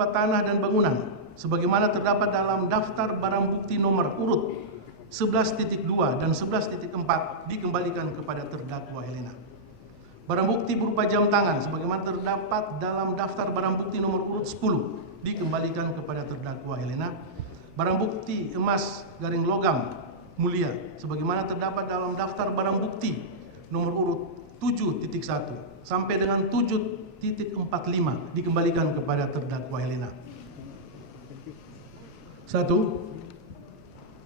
berupa tanah dan bangunan sebagaimana terdapat dalam daftar barang bukti nomor urut 11.2 dan 11.4 dikembalikan kepada terdakwa Helena. Barang bukti berupa jam tangan sebagaimana terdapat dalam daftar barang bukti nomor urut 10 dikembalikan kepada terdakwa Helena. Barang bukti emas garing logam mulia sebagaimana terdapat dalam daftar barang bukti nomor urut 7.1 sampai dengan 7.45 dikembalikan kepada terdakwa Helena. 1.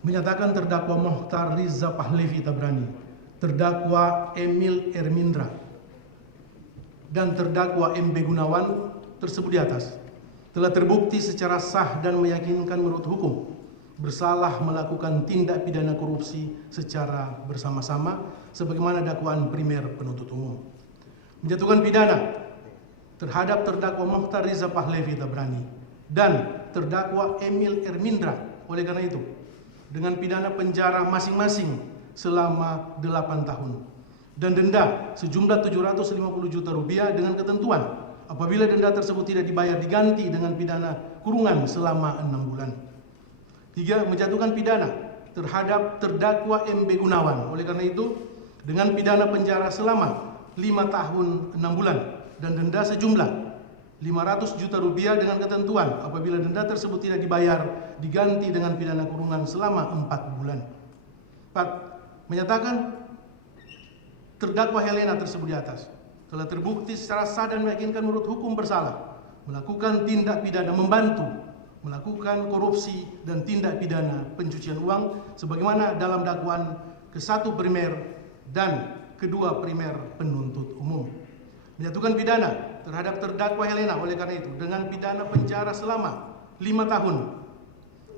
Menyatakan terdakwa Mokhtar Riza Pahlevi Tabrani, terdakwa Emil Ermindra, dan terdakwa MB Gunawan tersebut di atas telah terbukti secara sah dan meyakinkan menurut hukum bersalah melakukan tindak pidana korupsi secara bersama-sama sebagaimana dakwaan primer penuntut umum. Menjatuhkan pidana terhadap terdakwa Mokhtar Riza Pahlevi Tabrani dan terdakwa Emil Ermindra oleh karena itu dengan pidana penjara masing-masing selama 8 tahun dan denda sejumlah 750 juta rupiah dengan ketentuan apabila denda tersebut tidak dibayar diganti dengan pidana kurungan selama 6 bulan. 3. Menjatuhkan pidana terhadap terdakwa MB Gunawan oleh karena itu dengan pidana penjara selama 5 tahun 6 bulan dan denda sejumlah 500 juta rupiah dengan ketentuan apabila denda tersebut tidak dibayar diganti dengan pidana kurungan selama 4 bulan. 4. Menyatakan terdakwa Helena tersebut di atas telah terbukti secara sah dan meyakinkan menurut hukum bersalah melakukan tindak pidana membantu melakukan korupsi dan tindak pidana pencucian uang sebagaimana dalam dakwaan ke-1 primer dan kedua primer penuntut umum. Menjatuhkan pidana terhadap terdakwa Helena oleh karena itu dengan pidana penjara selama 5 tahun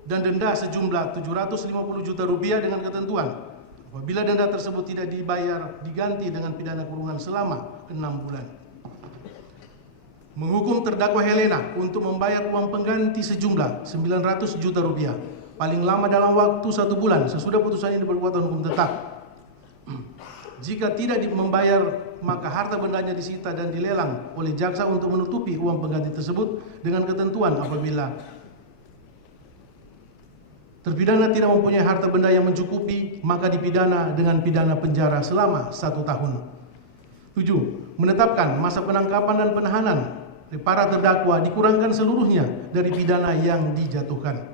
dan denda sejumlah 750 juta rupiah dengan ketentuan apabila denda tersebut tidak dibayar diganti dengan pidana kurungan selama 6 bulan. Menghukum terdakwa Helena untuk membayar uang pengganti sejumlah 900 juta rupiah paling lama dalam waktu 1 bulan sesudah putusan ini berkekuatan hukum tetap. Jika tidak membayar, maka harta bendanya disita dan dilelang oleh jaksa untuk menutupi uang pengganti tersebut dengan ketentuan apabila terpidana tidak mempunyai harta benda yang mencukupi, maka dipidana dengan pidana penjara selama 1 tahun. 7. Menetapkan masa penangkapan dan penahanan para terdakwa dikurangkan seluruhnya dari pidana yang dijatuhkan.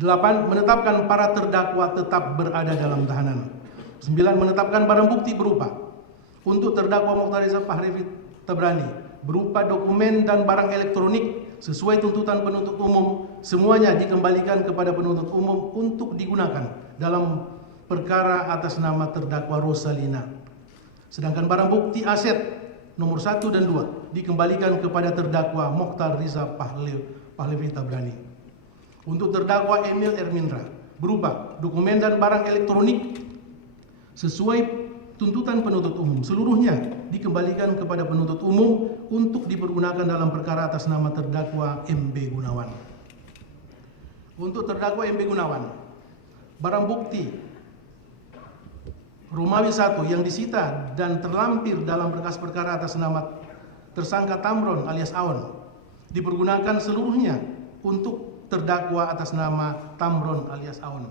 8. Menetapkan para terdakwa tetap berada dalam tahanan. 9. Menetapkan barang bukti berupa untuk terdakwa Mokhtar Riza Pahlevi Tabrani berupa dokumen dan barang elektronik sesuai tuntutan penuntut umum semuanya dikembalikan kepada penuntut umum untuk digunakan dalam perkara atas nama terdakwa Rosalina. Sedangkan barang bukti aset nomor 1 dan 2 dikembalikan kepada terdakwa Mokhtar Riza Pahlevi Tabrani. Untuk terdakwa Emil Ermindra berupa dokumen dan barang elektronik sesuai tuntutan penuntut umum seluruhnya dikembalikan kepada penuntut umum untuk dipergunakan dalam perkara atas nama terdakwa MB Gunawan. Untuk terdakwa MB Gunawan, barang bukti Romawi 1 yang disita dan terlampir dalam berkas perkara atas nama tersangka Tamron alias Aon dipergunakan seluruhnya untuk terdakwa atas nama Tamron alias Aon.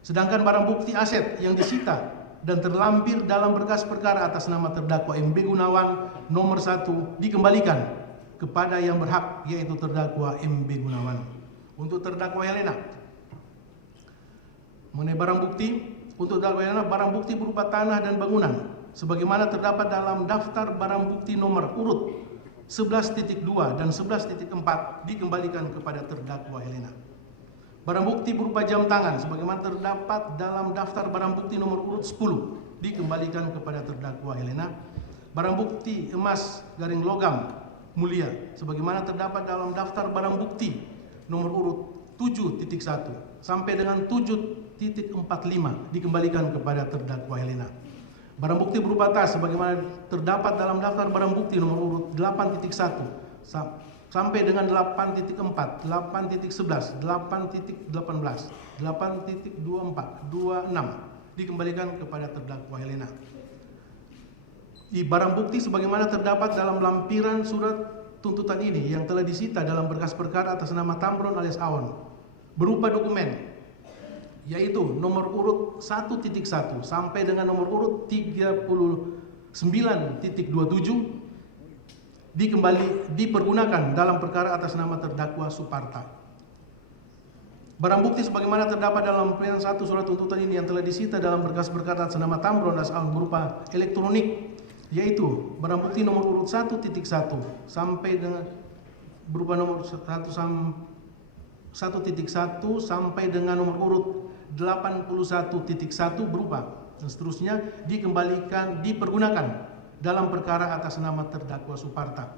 Sedangkan barang bukti aset yang disita dan terlampir dalam berkas perkara atas nama terdakwa MB Gunawan nomor 1 dikembalikan kepada yang berhak yaitu terdakwa MB Gunawan. Untuk terdakwa Helena mengenai barang bukti untuk terdakwa Helena barang bukti berupa tanah dan bangunan sebagaimana terdapat dalam daftar barang bukti nomor urut 11.2 dan 11.4 dikembalikan kepada terdakwa Helena. Barang bukti berupa jam tangan sebagaimana terdapat dalam daftar barang bukti nomor urut 10 dikembalikan kepada terdakwa Helena. Barang bukti emas garing logam mulia sebagaimana terdapat dalam daftar barang bukti nomor urut 7.1 sampai dengan 7.45 dikembalikan kepada terdakwa Helena. Barang bukti berupa tas sebagaimana terdapat dalam daftar barang bukti nomor urut 8.1 sampai dengan 8.4, 8.11, 8.18, 8.24, 26 dikembalikan kepada terdakwa Helena. Di barang bukti sebagaimana terdapat dalam lampiran surat tuntutan ini yang telah disita dalam berkas perkara atas nama Tamron alias Aon berupa dokumen, yaitu nomor urut 1.1 sampai dengan nomor urut 39.27 dipergunakan dalam perkara atas nama terdakwa Suparta. Barang bukti sebagaimana terdapat dalam lampiran 1 surat tuntutan ini yang telah disita dalam berkas perkara atas nama Tamron alias Aon berupa elektronik, yaitu barang bukti nomor urut 1.1 sampai dengan berupa nomor 1.1 sampai dengan nomor urut 81.1 berupa dan seterusnya dipergunakan dalam perkara atas nama terdakwa Suparta.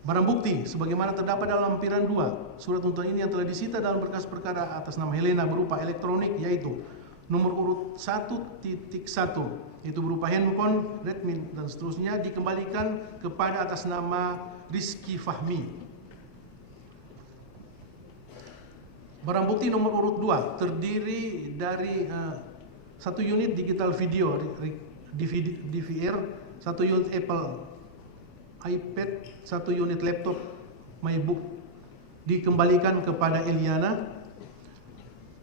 Barang bukti sebagaimana terdapat dalam lampiran 2 surat tuntutan ini yang telah disita dalam berkas perkara atas nama Helena berupa elektronik, yaitu nomor urut 1.1 itu berupa handphone, Redmi dan seterusnya dikembalikan kepada atas nama Rizky Fahmi. Barang bukti nomor urut 2 terdiri dari 1 unit digital video DVR, 1 unit Apple iPad, 1 unit laptop MacBook dikembalikan kepada Eliana.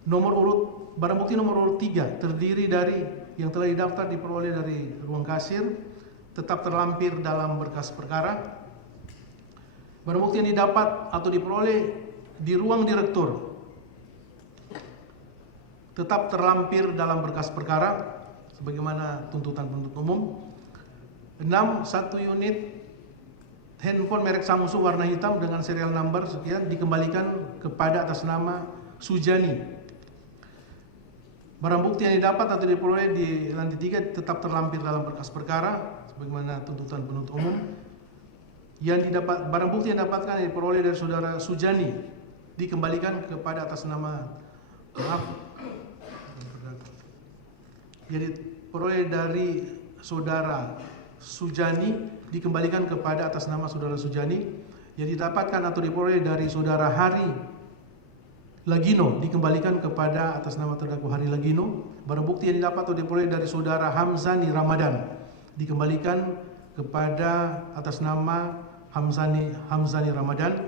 Barang bukti nomor urut 3 terdiri dari yang telah didaftar diperoleh dari ruang kasir, tetap terlampir dalam berkas perkara. Barang bukti yang didapat atau diperoleh di ruang direktur tetap terlampir dalam berkas perkara sebagaimana tuntutan penuntut umum. 6. 1 unit handphone merek Samsung warna hitam dengan serial number sekian dikembalikan kepada atas nama Sujani. Barang bukti yang didapat atau diperoleh di lantai 3 tetap terlampir dalam berkas perkara sebagaimana tuntutan penuntut umum. Barang bukti yang didapatkan yang diperoleh dari saudara Sujani dikembalikan kepada atas nama yang diperoleh dari saudara Sujani dikembalikan kepada atas nama saudara Sujani. Yang didapatkan atau diperoleh dari saudara Hari Lagino dikembalikan kepada atas nama terdakwa Hari Lagino. Barang bukti yang didapat atau diperoleh dari saudara Hamzani Ramadan dikembalikan kepada atas nama Hamzani Ramadan.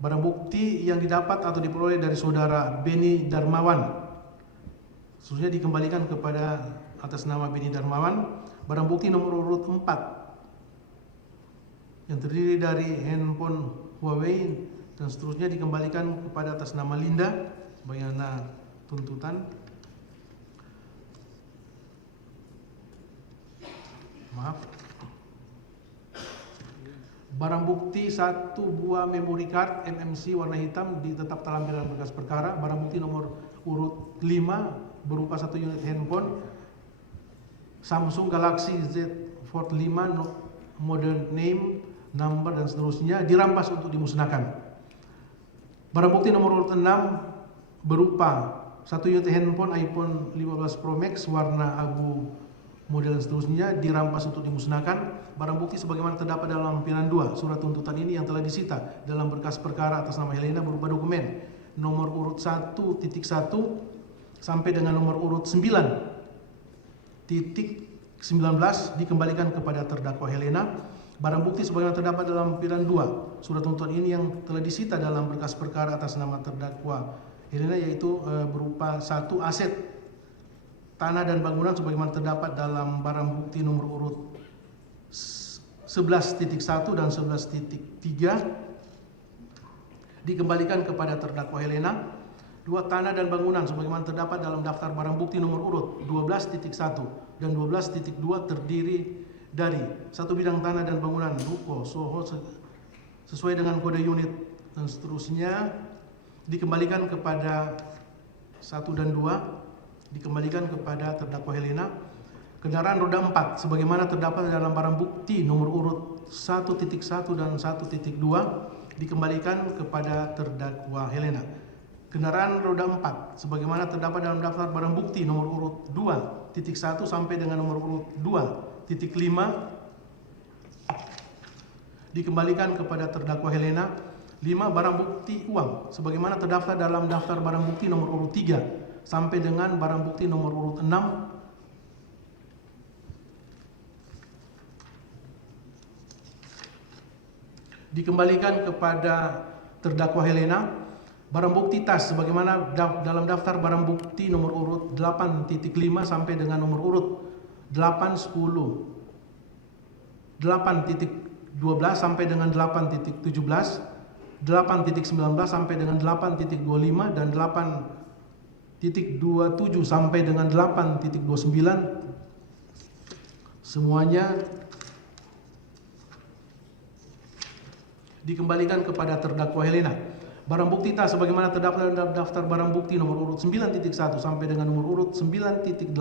Barang bukti yang didapat atau diperoleh dari saudara Beni Darmawan seterusnya dikembalikan kepada atas nama Beni Darmawan. Barang bukti nomor urut 4 yang terdiri dari handphone Huawei dan seterusnya dikembalikan kepada atas nama Linda bagaimana tuntutan. Barang bukti 1 buah memory card MMC warna hitam tetap terlampir dalam berkas perkara. Barang bukti nomor urut 5 berupa 1 unit handphone Samsung Galaxy Z Fold 5 model name, number dan seterusnya dirampas untuk dimusnahkan. Barang bukti nomor urut 6 berupa 1 unit handphone iPhone 15 Pro Max warna abu model dan seterusnya dirampas untuk dimusnahkan. Barang bukti sebagaimana terdapat dalam lampiran 2 surat tuntutan ini yang telah disita dalam berkas perkara atas nama Helena berupa dokumen nomor urut 1.1 sampai dengan nomor urut 9.19 dikembalikan kepada terdakwa Helena. Barang bukti sebagaimana terdapat dalam lampiran 2 surat tuntutan ini yang telah disita dalam berkas perkara atas nama terdakwa Helena yaitu berupa 1 aset tanah dan bangunan sebagaimana terdapat dalam barang bukti nomor urut 11.1 dan 11.3 dikembalikan kepada terdakwa Helena. 2 tanah dan bangunan sebagaimana terdapat dalam daftar barang bukti nomor urut 12.1 dan 12.2 terdiri dari 1 bidang tanah dan bangunan ruko Soho sesuai dengan kode unit dan seterusnya dikembalikan kepada 1 dan 2 dikembalikan kepada terdakwa Helena. Kendaraan roda 4 sebagaimana terdapat dalam barang bukti nomor urut 1.1 dan 1.2 dikembalikan kepada terdakwa Helena. Kendaraan roda 4 sebagaimana terdapat dalam daftar barang bukti nomor urut 2.1 sampai dengan nomor urut 2.5 dikembalikan kepada terdakwa Helena. 5. Barang bukti uang sebagaimana terdaftar dalam daftar barang bukti nomor urut 3 sampai dengan barang bukti nomor urut 6 Dikembalikan kepada terdakwa Helena, barang bukti tas sebagaimana dalam daftar barang bukti nomor urut 8.5 sampai dengan nomor urut 8, 10, 8.12 sampai dengan 8.17, 8.19 sampai dengan 8.25 dan 8.27 sampai dengan 8.29 semuanya dikembalikan kepada terdakwa Helena. Barang bukti tas sebagaimana terdaftar dalam daftar barang bukti nomor urut 9.1 sampai dengan nomor urut 9.8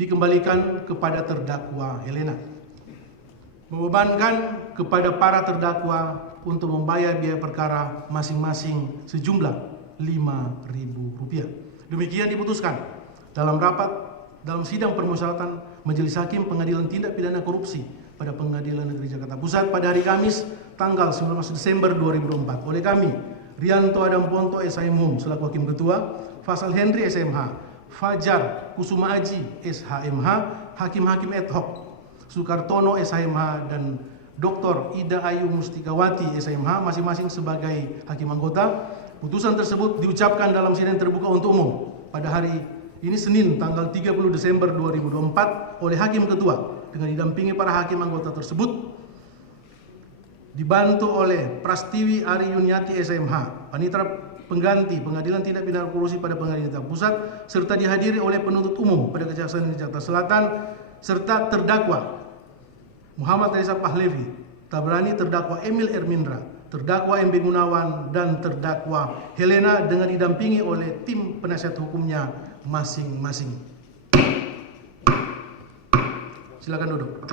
dikembalikan kepada terdakwa Helena. Membebankan kepada para terdakwa untuk membayar biaya perkara masing-masing sejumlah Rp5.000. Demikian diputuskan dalam sidang permusyawaratan Majelis Hakim Pengadilan Tindak Pidana Korupsi pada Pengadilan Negeri Jakarta Pusat pada hari Kamis tanggal 19 Desember 2024 oleh kami, Rianto Adam Ponto SHM selaku Hakim Ketua, Faisal Henry SMH, Fajar Kusuma Aji SHMH, Hakim-Hakim ad hoc Sukartono SHMH dan Dr. Ida Ayu Mustikawati SHMH masing-masing sebagai hakim anggota. Putusan tersebut diucapkan dalam sidang terbuka untuk umum pada hari ini Senin tanggal 30 Desember 2024 oleh Hakim Ketua dengan didampingi para hakim anggota tersebut, dibantu oleh Prastiwi Ari Yuniati SMH, Panitera Pengganti Pengadilan Tindak Pidana Korupsi pada Pengadilan Negeri Jakarta Pusat, serta dihadiri oleh penuntut umum pada Kejaksaan Negeri Jakarta Selatan, serta terdakwa Muhammad Reza Pahlevi, Tabrani, terdakwa Emil Ermindra, terdakwa MB Gunawan, dan terdakwa Helena dengan didampingi oleh tim penasihat hukumnya masing-masing. Silakan duduk.